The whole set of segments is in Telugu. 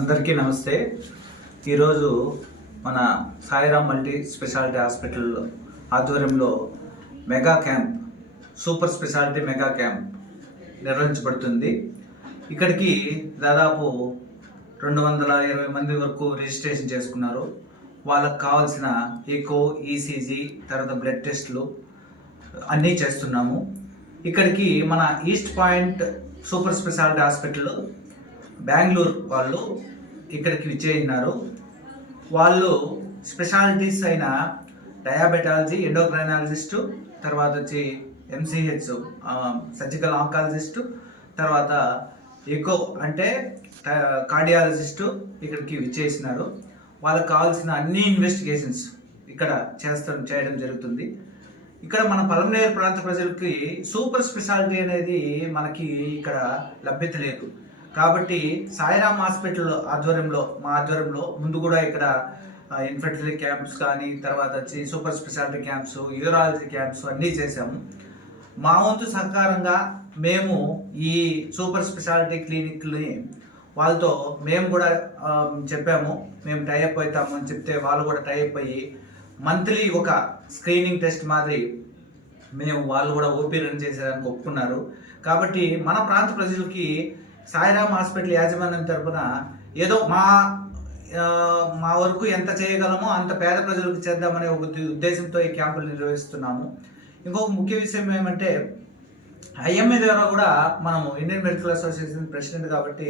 అందరికీ నమస్తే. ఈరోజు మన సాయిరామ్ మల్టీ స్పెషాలిటీ హాస్పిటల్ ఆధ్వర్యంలో mega camp, super speciality mega camp నిర్వహించబడుతుంది. ఇక్కడికి దాదాపు 220 మంది వరకు రిజిస్ట్రేషన్ చేసుకున్నారు. వాళ్ళకు కావాల్సిన ఎకో, ఈసీజీ, తర్వాత బ్లడ్ టెస్టులు అన్నీ చేస్తున్నాము. ఇక్కడికి మన east point super speciality hospital Bengaluru వాళ్ళు ఇక్కడికి విచ్చేయినారు. వాళ్ళు స్పెషాలిటీస్ అయిన డయాబెటాలజీ, ఎండోక్రైనాలజిస్టు, తర్వాత వచ్చి ఎంసీహెచ్ సర్జికల్ ఆంకాలజిస్టు, తర్వాత ఎకో అంటే కార్డియాలజిస్టు ఇక్కడికి విచ్చేసినారు. వాళ్ళకి కావాల్సిన అన్ని ఇన్వెస్టిగేషన్స్ ఇక్కడ చేయడం జరుగుతుంది. ఇక్కడ మన పలమనేరు ప్రాంత ప్రజలకి సూపర్ స్పెషాలిటీ అనేది మనకి ఇక్కడ లభ్యత లేదు. కాబట్టి సాయిరామ్ హాస్పిటల్ మా ఆధ్వర్యంలో ముందు కూడా ఇక్కడ ఇన్ఫర్టిలిటీ క్యాంప్స్ కానీ, తర్వాత వచ్చి super speciality camps, urology camps అన్నీ చేశాము. మా వంతు సహకారంగా మేము ఈ సూపర్ స్పెషాలిటీ క్లినిక్ని వాళ్ళతో మేము కూడా చెప్పాము, మేము టైఅప్ అవుతాము అని చెప్తే వాళ్ళు కూడా టైఅప్ అయ్యి మంత్లీ ఒక స్క్రీనింగ్ టెస్ట్ మాదిరి వాళ్ళు కూడా ఓపీ రన్ చేసేదానికి ఒప్పుకున్నారు. కాబట్టి మన ప్రాంత ప్రజలకి సాయిరామ్ హాస్పిటల్ యాజమాన్యం తరఫున ఏదో మా వరకు ఎంత చేయగలమో అంత పేద ప్రజలకు చేద్దామనే ఒక ఉద్దేశంతో ఈ క్యాంపులు నిర్వహిస్తున్నాము. ఇంకొక ముఖ్య విషయం ఏమంటే, ఐఎంఏ ద్వారా కూడా మనము ఇండియన్ మెడికల్ అసోసియేషన్ ప్రెసిడెంట్ కాబట్టి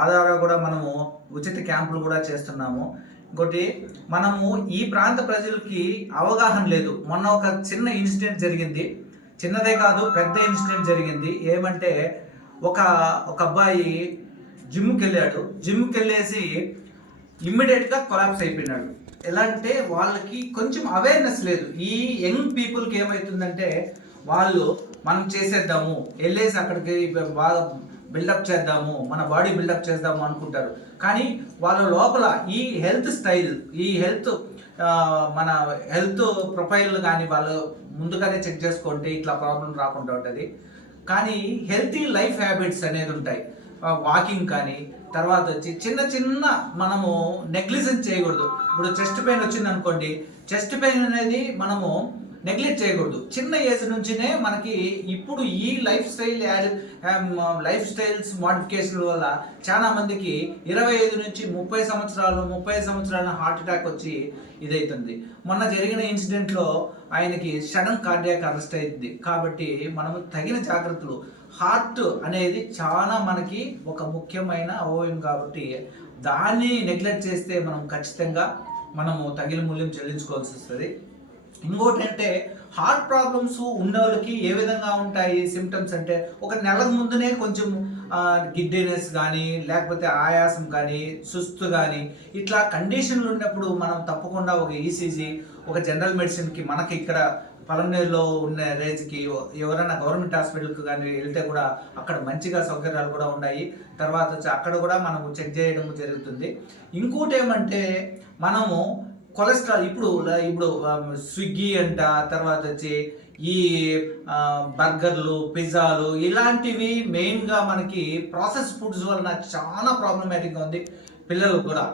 ఆ ద్వారా కూడా మనము ఉచిత క్యాంపులు కూడా చేస్తున్నాము. ఇంకోటి, మనము ఈ ప్రాంత ప్రజలకి అవగాహన లేదు. మొన్న ఒక చిన్న ఇన్సిడెంట్ జరిగింది, చిన్నదే కాదు పెద్ద ఇన్సిడెంట్ జరిగింది. ఏమంటే ఒక అబ్బాయి జిమ్కి వెళ్ళేసి ఇమ్మీడియట్గా కొలాప్స్ అయిపోయినాడు. ఎలా అంటే వాళ్ళకి కొంచెం అవేర్నెస్ లేదు. ఈ యంగ్ పీపుల్కి ఏమవుతుందంటే వాళ్ళు మనం చేసేద్దాము, వెళ్ళేసి అక్కడికి బాగా బిల్డప్ చేద్దాము, మన బాడీ బిల్డప్ చేద్దాము అనుకుంటారు. కానీ వాళ్ళ లోపల ఈ మన హెల్త్ ప్రొఫైల్ కానీ వాళ్ళు ముందుగానే చెక్ చేసుకుంటే ఇట్లా ప్రాబ్లం రాకుండా ఉంటుంది. కానీ హెల్తీ లైఫ్ హ్యాబిట్స్ అనేది ఉంటాయి. వాకింగ్ కానీ, తర్వాత వచ్చి చిన్న మనము నెగ్లిజెన్స్ చేయకూడదు. ఇప్పుడు చెస్ట్ పెయిన్ వచ్చింది అనుకోండి, చెస్ట్ పెయిన్ అనేది మనము నెగ్లెక్ట్ చేయకూడదు. చిన్న ఏజ్ నుంచినే మనకి ఇప్పుడు ఈ లైఫ్ స్టైల్స్ మోడిఫికేషన్ వల్ల చాలా మందికి 25 నుంచి 30 సంవత్సరాల హార్ట్ అటాక్ వచ్చి ఇదవుతుంది. మొన్న జరిగిన ఇన్సిడెంట్లో ఆయనకి సడన్ కార్డియాక్ అరెస్ట్ అయింది. కాబట్టి మనము తగిన జాగ్రత్తలు, హార్ట్ అనేది చాలా మనకి ఒక ముఖ్యమైన అవయవం కాబట్టి దాన్ని నెగ్లెక్ట్ చేస్తే మనం ఖచ్చితంగా తగిన మూల్యం చెల్లించుకోవాల్సి వస్తుంది. ఇంకోటి అంటే, హార్ట్ ప్రాబ్లమ్స్ ఉన్న వాళ్ళకి ఏ విధంగా ఉంటాయి సిమ్టమ్స్ అంటే, ఒక నెలకు ముందునే కొంచెం గిడ్డీనెస్ కానీ, లేకపోతే ఆయాసం కానీ, సుస్తు కానీ, ఇట్లా కండిషన్లు ఉన్నప్పుడు మనం తప్పకుండా ఒక ఈసీజీ, ఒక జనరల్ మెడిసిన్కి మనకి ఇక్కడ పలమనేరులో ఉన్న రేంజ్కి ఎవరైనా గవర్నమెంట్ హాస్పిటల్కి కానీ వెళ్తే కూడా అక్కడ మంచిగా సౌకర్యాలు కూడా ఉన్నాయి. తర్వాత వచ్చి అక్కడ కూడా మనము చెక్ చేయడం జరుగుతుంది. ఇంకోటి ఏమంటే, మనము కొలెస్ట్రాల్ ఇప్పుడు స్విగ్గీ అంట, తర్వాత వచ్చి ఈ బర్గర్లు, పిజ్జాలు ఇలాంటివి మెయిన్గా మనకి ప్రాసెస్ ఫుడ్స్ వలన చాలా ప్రాబ్లమాటిక్గా ఉంది పిల్లలు కూడా.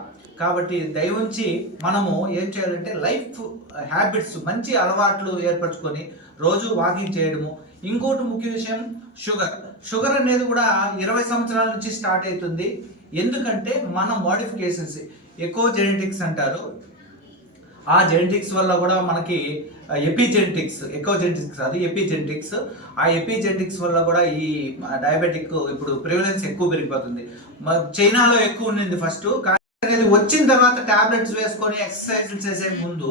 కాబట్టి దయవుంచి మనము ఏం చేయాలంటే లైఫ్ హ్యాబిట్స్, మంచి అలవాట్లు ఏర్పరచుకొని రోజు వాకింగ్ చేయడము. ఇంకోటి ముఖ్య విషయం, షుగర్ అనేది కూడా 20 సంవత్సరాల నుంచి స్టార్ట్ అవుతుంది. ఎందుకంటే మన మోడిఫికేషన్స్, ఎకో అంటారు. ఆ జెనెటిక్స్ వల్ల కూడా మనకి ఎపిజెనెటిక్స్ ఆ ఎపిజెనెటిక్స్ వల్ల కూడా ఈ డయాబెటిక్ ఇప్పుడు ప్రివలెన్స్ ఎక్కువ పెరిగిపోతుంది. చైనాలో ఎక్కువ ఉన్నింది ఫస్ట్, అనేది వచ్చిన తర్వాత టాబ్లెట్స్ వేసుకొని ఎక్సర్సైజ్లు చేసే ముందు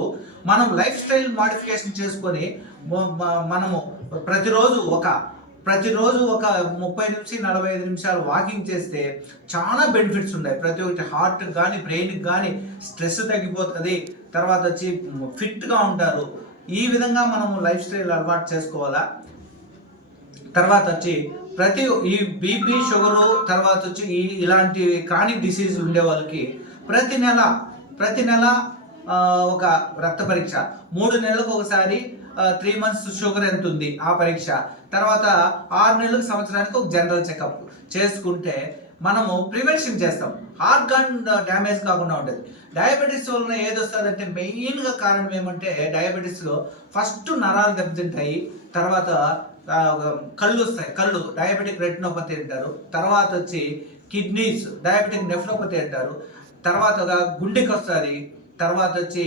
మనం లైఫ్ స్టైల్ మోడిఫికేషన్ చేసుకొని మనము ప్రతిరోజు ఒక 30 నుంచి 45 నిమిషాలు వాకింగ్ చేస్తే చాలా బెనిఫిట్స్ ఉన్నాయి. ప్రతి ఒక్కటి హార్ట్కి కానీ, బ్రెయిన్కి కానీ స్ట్రెస్ తగ్గిపోతుంది. తర్వాత వచ్చి ఫిట్గా ఉంటారు. ఈ విధంగా మనము లైఫ్ స్టైల్ అలవాటు చేసుకోవాలా. తర్వాత వచ్చి ఈ బీపీ, షుగరు, తర్వాత వచ్చి ఇలాంటి క్రానిక్ డిసీజ్ ఉండే వాళ్ళకి ప్రతి నెల ఒక రక్త పరీక్ష, 3 నెలలకు ఒకసారి 3 months షుగర్ ఎంత ఉంది ఆ పరీక్ష, తర్వాత 6 నెలలకు సంవత్సరానికి ఒక జనరల్ చెకప్ చేసుకుంటే మనము ప్రివెన్షన్ చేస్తాం, ఆర్గాన్ డ్యామేజ్ కాకుండా ఉంటుంది. డయాబెటీస్ వలన ఏది వస్తుందంటే మెయిన్గా కారణం ఏమంటే డయాబెటీస్లో ఫస్ట్ నరాలు దెబ్బతింటాయి, తర్వాత కళ్ళు వస్తాయి, కళ్ళు డయాబెటిక్ రెటినోపతి అంటారు, తర్వాత వచ్చి కిడ్నీస్ డయాబెటిక్ నెఫ్రోపతి అంటారు, తర్వాత గుండెకి వస్తుంది, తర్వాత వచ్చి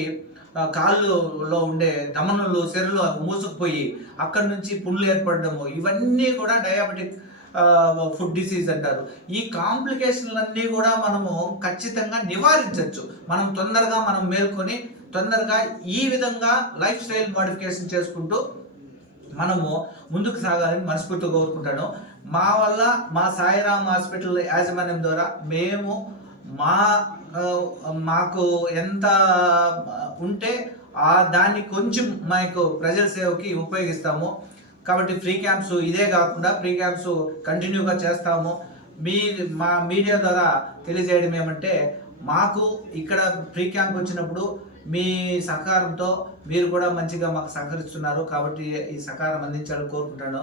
కాళ్ళలో ఉండే ధమనులు శరీరంలో మూసుకుపోయి అక్కడి నుంచి పుండ్లు ఏర్పడము, ఇవన్నీ కూడా డయాబెటిక్ ఫుడ్ డిసీజ్ అంటారు. ఈ కాంప్లికేషన్లన్నీ కూడా మనము ఖచ్చితంగా నివారించవచ్చు. మనం తొందరగా మేల్కొని తొందరగా ఈ విధంగా లైఫ్ స్టైల్ మోడిఫికేషన్ చేసుకుంటూ మనము ముందుకు సాగాలని మనస్ఫూర్తిగా కోరుకుంటాను. మా వల్ల మా సాయిరామ్ హాస్పిటల్ యాజమాన్యం ద్వారా మేము మాకు ఎంత ఉంటే దాన్ని కొంచెం మాకు ప్రజల సేవకి ఉపయోగిస్తాము. కాబట్టి ఫ్రీ క్యాంప్స్ ఇదే కాకుండా ఫ్రీ క్యాంప్స్ కంటిన్యూగా చేస్తాము. మా మీడియా ద్వారా తెలియజేయడం ఏమంటే, మాకు ఇక్కడ ఫ్రీ క్యాంప్ వచ్చినప్పుడు మీ సహకారంతో మీరు కూడా మంచిగా మాకు సహకరిస్తున్నారు, కాబట్టి ఈ సహకారం అందించాలని కోరుకుంటాను.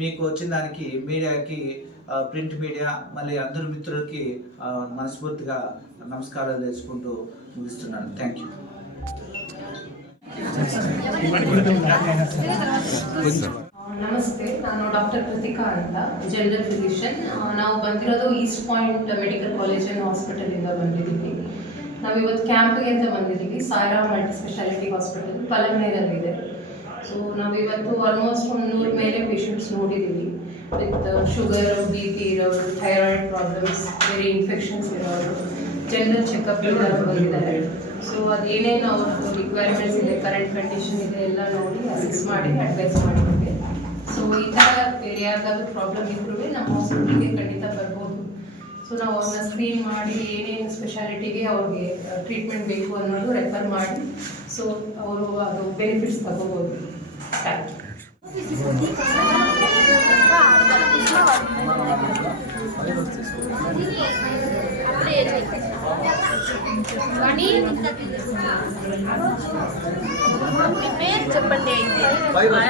మీకు వచ్చిన దానికి మీడియాకి, ప్రింట్ మీడియా, మళ్ళీ అందరు మిత్రులకి మనస్ఫూర్తిగా నమస్కారాలు తెలుసుకుంటూ ముగిస్తున్నాను. Thank you. ನಮಸ್ತೆ, ನಾನು ಡಾಕ್ಟರ್ ಕೃತಿಕಾ ಅಂತ, ಜನರಲ್ ಫಿಸಿಷಿಯನ್. ನಾವು ಬಂದಿರೋದು East Point Medical College and ಹಾಸ್ಪಿಟಲಿಂದ ಬಂದಿದ್ದೀವಿ. ನಾವಿವತ್ತು ಕ್ಯಾಂಪ್ಗೆ ಅಂತ ಬಂದಿದ್ದೀವಿ. ಸಾಯಿರಾಮ್ ಮಲ್ಟಿ ಸ್ಪೆಷಾಲಿಟಿ ಹಾಸ್ಪಿಟಲ್ ಪಲಂನೇರಲ್ಲಿದೆ. ಸೊ ನಾವಿವತ್ತು ಆಲ್ಮೋಸ್ಟ್ 100 ಮೇಲೆ ಪೇಷಂಟ್ಸ್ ನೋಡಿದ್ದೀವಿ. ವಿತ್ ಶುಗರ್, BP ಇರೋರು, ಥೈರಾಯ್ಡ್ ಪ್ರಾಬ್ಲಮ್ಸ್, ಬೇರೆ ಇನ್ಫೆಕ್ಷನ್ಸ್ ಇರೋರು, ಜನರಲ್ ಚೆಕಪ್ ಇರೋರು ಬಂದಿದ್ದಾರೆ. ಸೊ ಅದೇನೇನು ಅವ್ರದ್ದು ರಿಕ್ವೈರ್ಮೆಂಟ್ಸ್ ಇದೆ, ಕರೆಂಟ್ ಕಂಡೀಷನ್ ಇದೆ ಎಲ್ಲ ನೋಡಿ ಅಸೆಸ್ ಮಾಡಿ ಅಡ್ವೈಸ್ ಮಾಡಿದ್ದೀವಿ. ಸೊ ಈ ಥರ ಬೇರೆ ಯಾರಿಗಾದ್ರೂ ಪ್ರಾಬ್ಲಮ್ ಇದ್ರೂ ನಮ್ಮ ಹಾಸ್ಪಿಟಲ್ಗೆ ಖಂಡಿತ ಬರ್ಬೋದು. ಸೊ ನಾವು ಅವ್ರನ್ನ ಸ್ಕ್ರೀನ್ ಮಾಡಿ ಏನೇನು ಸ್ಪೆಷಾಲಿಟಿಗೆ ಅವ್ರಿಗೆ ಟ್ರೀಟ್ಮೆಂಟ್ ಬೇಕು ಅನ್ನೋದು ರೆಫರ್ ಮಾಡಿ, ಸೊ ಅವರು ಅದು ಬೆನಿಫಿಟ್ಸ್ ತಗೋಬೋದು. Thank you. మీ పేరు చెప్పండి. అయితే